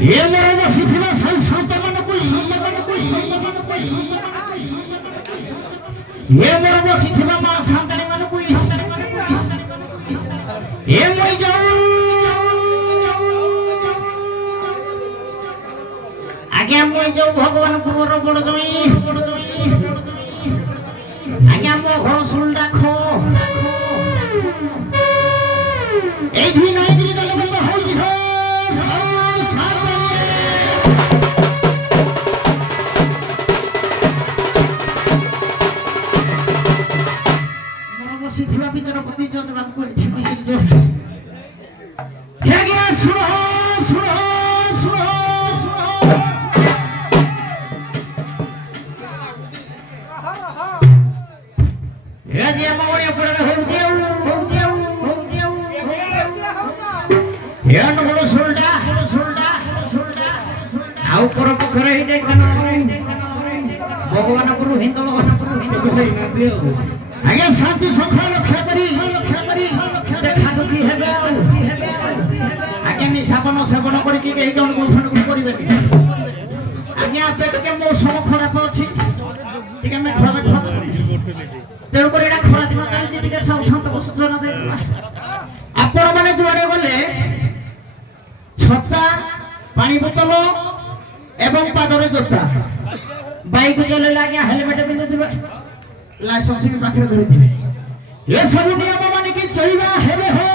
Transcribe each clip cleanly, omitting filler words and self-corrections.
ये मेरे बसिथिबा संस्कृत मानकु ये मेरे बसिथिबा मा शांतानी मानकु ये মই जाऊ आज्ञा মই जाऊ भगवान पुरर बड़ जई आज्ञा मो घर सुल राखो এই দিন এই দিন দলে বন্ধ হই हो भगवान गुरु हिंदू आगे शांति सखा लक्ष्य करी देखा दुखी हेबे आगे निशापन सेवन करके कहीं जन गोठन करेंगे आगे पेट के मौसम खराब अच्छी तेणुक खरा दिन चलती सब शांत सूचना दे आपण मैंने जुआड़े गले छता पानी बोतल एवं पादरे जोता बाइक चले आज्ञा हेलमेट पिंधुवे लाइसेंस भी पाखे धरी ये सब नियम मानिक चलवा हेबे हो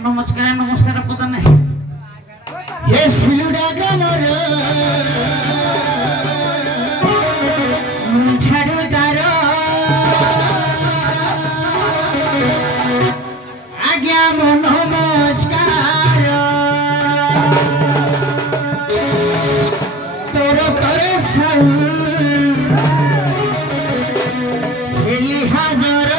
नमस्कार नमस्कार पता नहीं ये सिलुडा ग्रामर झाड़ू दारो आज्ञा नमस्कार तोर तोरे सल हेली हाजर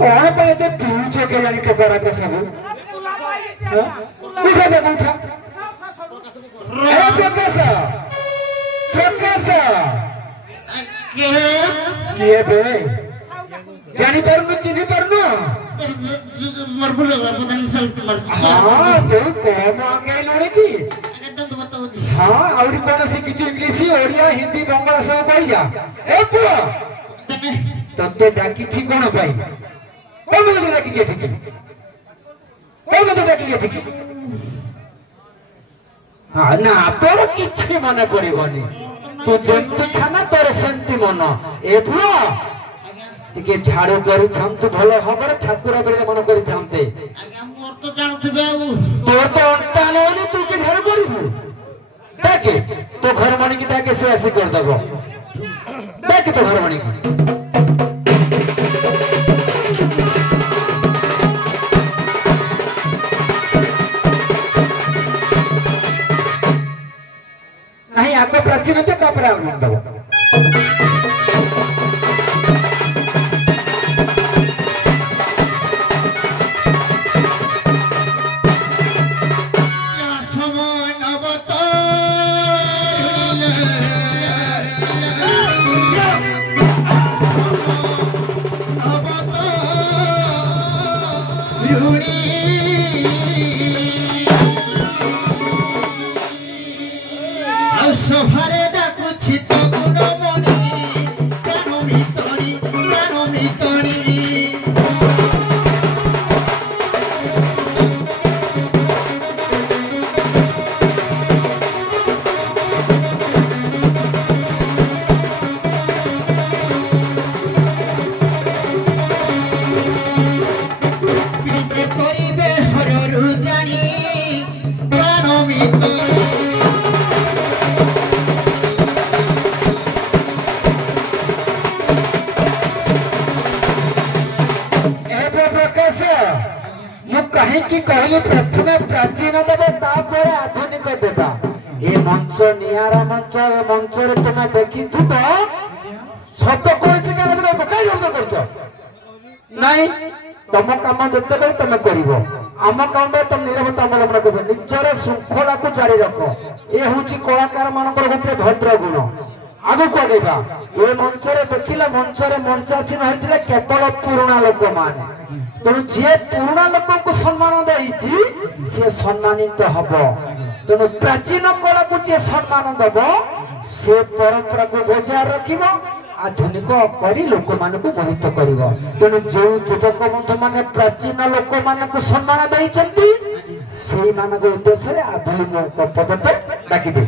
कौन पे ते पीछे के जानी के करा के सब उठा दे उठा ए प्रकाश के बे जानी पर में चिनी पर ना मरबुल पता सेल्फ मर हां तो कौन आ गए लोड़े की हां और कौन सी किछ इंग्लिश ओडिया हिंदी बंगाला सब कहि जा ए पुआ तते डाकी छी कोन भाई कोन तो डाकी छी ठीक कोन तो डाकी छी ठीक हां ना तोर किछि मने पड़िबनी तू जेंती खाना तोर सेंती मन ए पुआ टिके झाड़ू करी थाम तो भलो हमर ठाकुर करे मन करी थामते आज्ञा मोर तो जानथबे आउ तोर तो अंता लेनी तू के झाड़ू करिबू डाके तो घर मानी की डाके से ऐसे कर दबो डाके तो घर मानी की नहीं आगे प्राचीन ते तापर आगमन दबो सफारे डाकुछि तो गुणमणि प्राण ভিতরি বিজে করিবে হররু জানি প্রাণ ভিতরি कहीं की कहली प्रथमे प्राचीन देव तापर आधुनिक देवा ए मंच नियारा मंच ए मंच रे तुम देखि थुबो सत कोइछि के मतलब काई शब्द करछो नहीं तुम काम जते बेले तुम करिवो आम काम बे तुम निरवता अवलंबन करबो निजर शृंखला को जारी रखो ए होछि कलाकार मानकर गोटे भद्र गुण आगु कहबा ए मंच रे देखिला मंच रे मंचासीन होइतिले केवल पुराना लोक माने तेणु जे पुराना लोक को सम्मान देइछि से सम्मानित हबो तेणु प्राचीन कला को जे सम्मान दबो से परंपरा को बजाय रखिबो आधुनिक करी लोक मान को मोहित करिवो तेणु जो युवक बंधु माने प्राचीन लोक मान को सम्मान देइछंती सेई मान को उद्देश्य रे आधुनिक पदते डाकी दे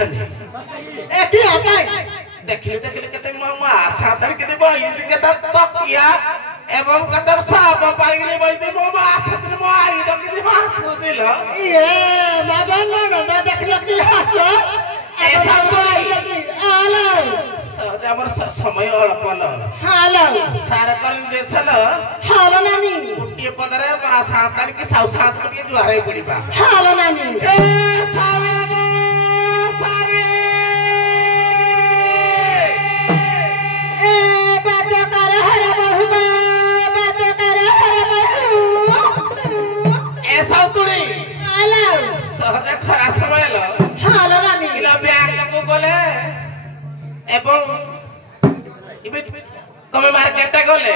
छनी एकी आताई देखिले देखिले कते मामा सादर के देबो इदी के तकिया एवं कते साप पाइले बइदे मामा सादर मो आई दके हंसु दिल ये बाबा न देखले की हंसो ऐसा आई आलो सहज हमर समय अल्पल हालो सारा करिन देछल हालो नानी गुटिए पदरे बा सादर के साउ सात के जुहारे पड़ीबा हालो नानी ए सावे गो सावे ए बात कर हर बहुमा बात कर हर बहु ऐसा तुड़ी आलो सहज खरा समय ल हालो नानी इला ब्याग को गले एवं इबे तमे मार्केट गले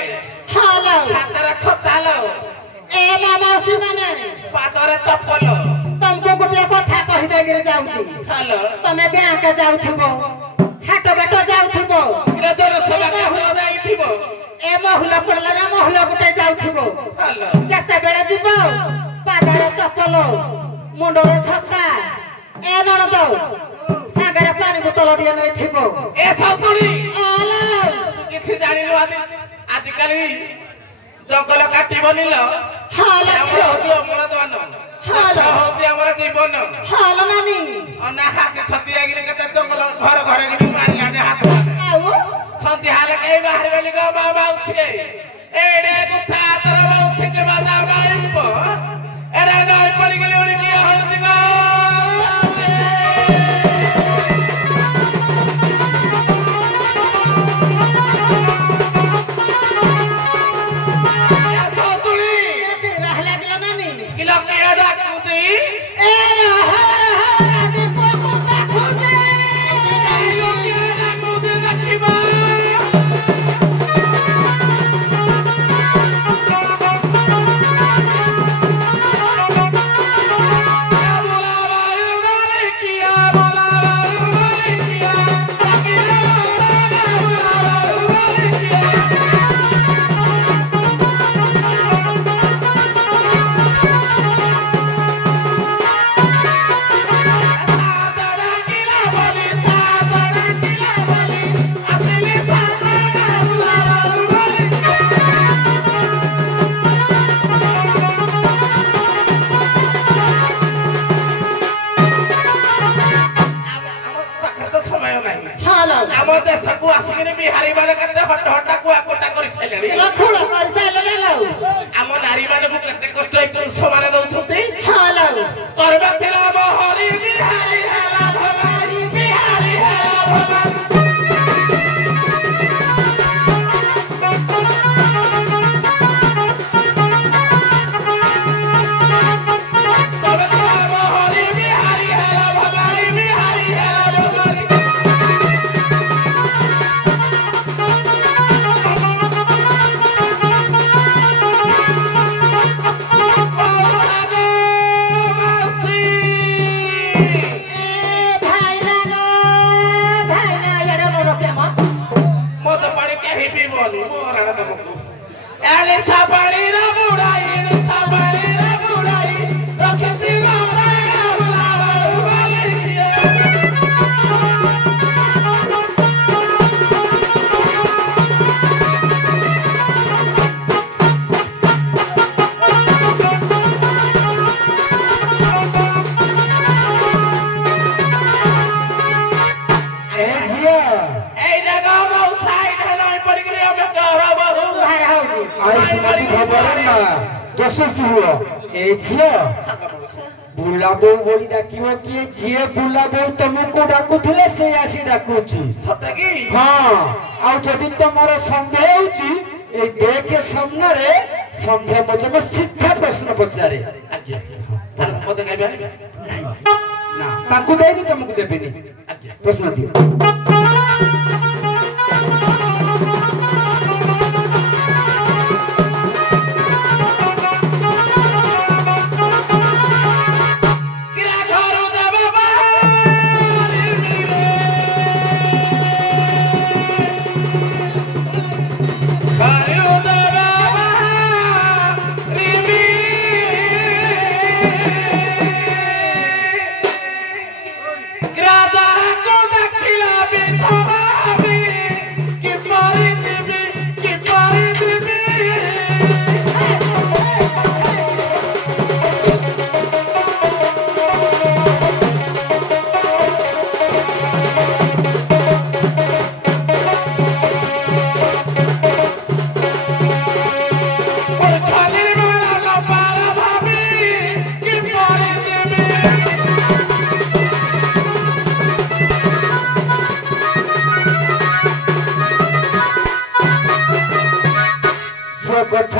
हालो हातरा छतालो ए मामा सी माने पादरे चप्पल तुमको गोटे कथा कहि देगिरे जाउती हेलो तमे बैंक जाउथिबो हाट बेट जाउथिबो इला जर सभा के हो जाइथिबो ए महिला पड़ला ना महिला गोटे जाउथिबो हेलो जते बेला जिबो पादरे चप्पल मुंडरे छता ए ननद सागरे पानी बोतल दिए नै थिबो ए साउतुड़ी आलो किछि जानिलो आजि काली जंगल काटी बनिलो हालो ଆମର ହଉଛି ଅମଳଦାନ ଗଛ ହଉଛି ଆମର ଜୀବନ हालो नानी ଅନା ହାତୀ ଛତି ଲାଗିଲେ କେତେ ଜଙ୍ଗଲ ଘର ଘରେ କି ମାରିଲାଣି ହାତ आउ ସନ୍ଧ୍ୟା ହେଲେ କେହି ବାହାରି ବେଲି ଗো ମା ମାଉସୀ ଏଡେ ଗୁଚ୍ଛା ତର ମାଉସୀ କେ ବାଜା ମାରିବ ଏଡେ ନଈ ପଡି ଗଲି ଉଡି କି ହଉଛି ଗো बुला बो बोली डाकियो कि जे बुला बो तुमको डाकुथिले से आसी डाकुची सते की हां आ जदी तमरो संदेह होची ए देह के सामने रे संदेह मत में सीधा प्रश्न पचारे आज्ञा तार मत कहबे ना ताकू देनी तुमको देबेनी आज्ञा प्रश्न दियो Grada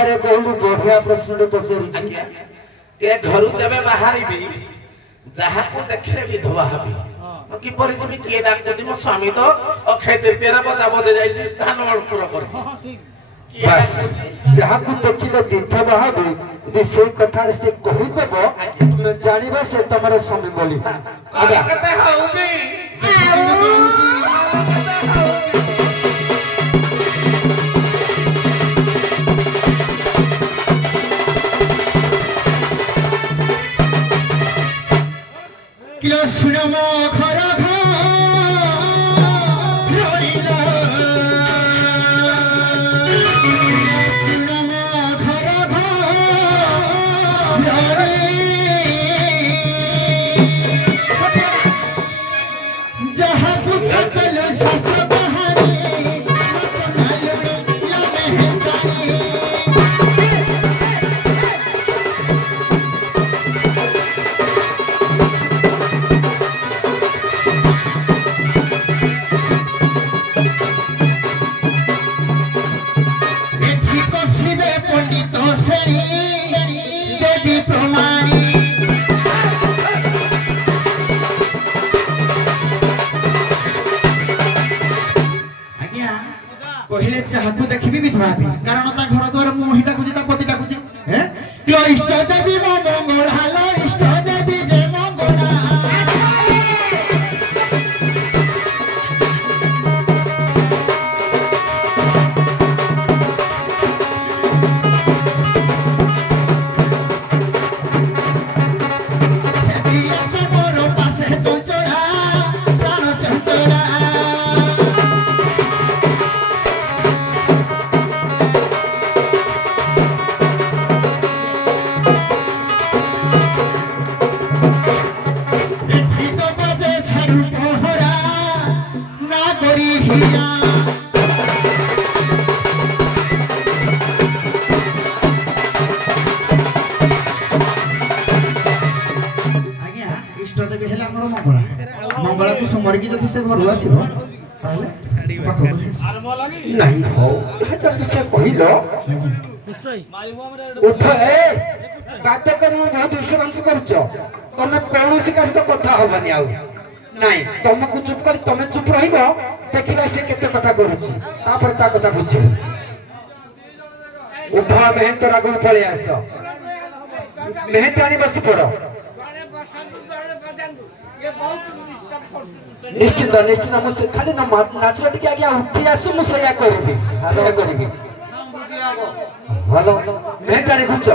रे कहलु बढ़िया प्रश्न पचारि आज्ञा के घरु जबे बाहरिबी जहा को देखले विधवा हबी म कि परिजमी के डाक जदी मो स्वामी तो अखे 13 बजा बजे जाई धान अणपुर कर बस जहा को देखिले विधवा हबी यदि से कथा से कहि देबो तुम जानिबो से तमरो स्वामी बोली आगे कते हउदी किलो सुनम घर घरिला सुनम घर घरि जहाँ पूछल शास्त्र कहानी चनालुनी या मेहंदानी कहले चाहू देखी विधवा कारण ता घर द्वार मुही डाकुची ता पति डाकुची हैं क्लो इष्ट देवी मो मंगल हालो इष्ट देवी जे मंगला सेबिया समोर पासे चंचला प्राण चंचला मंगला को समरिकी जति से घर आसीबो ताले नहीं हो जब से कहिलो उठ ए बात कर मु बहुत दुष्टवंश करछो तमे कोनोसी का सहित कथा होबनी आउ नहीं तुमको चुप कर तमे चुप रहिबो देखिला से केते कथा करूची तापर ता कथा बुझी उठ मेहन तो रागु पळे आसो मेहनतानी बस पड़ो निश्चित निश्चित मुझे खाली नाचल टिके आगे उठी आसु मुझे या करबी हालो करबी हेलो मेहनतानी खुच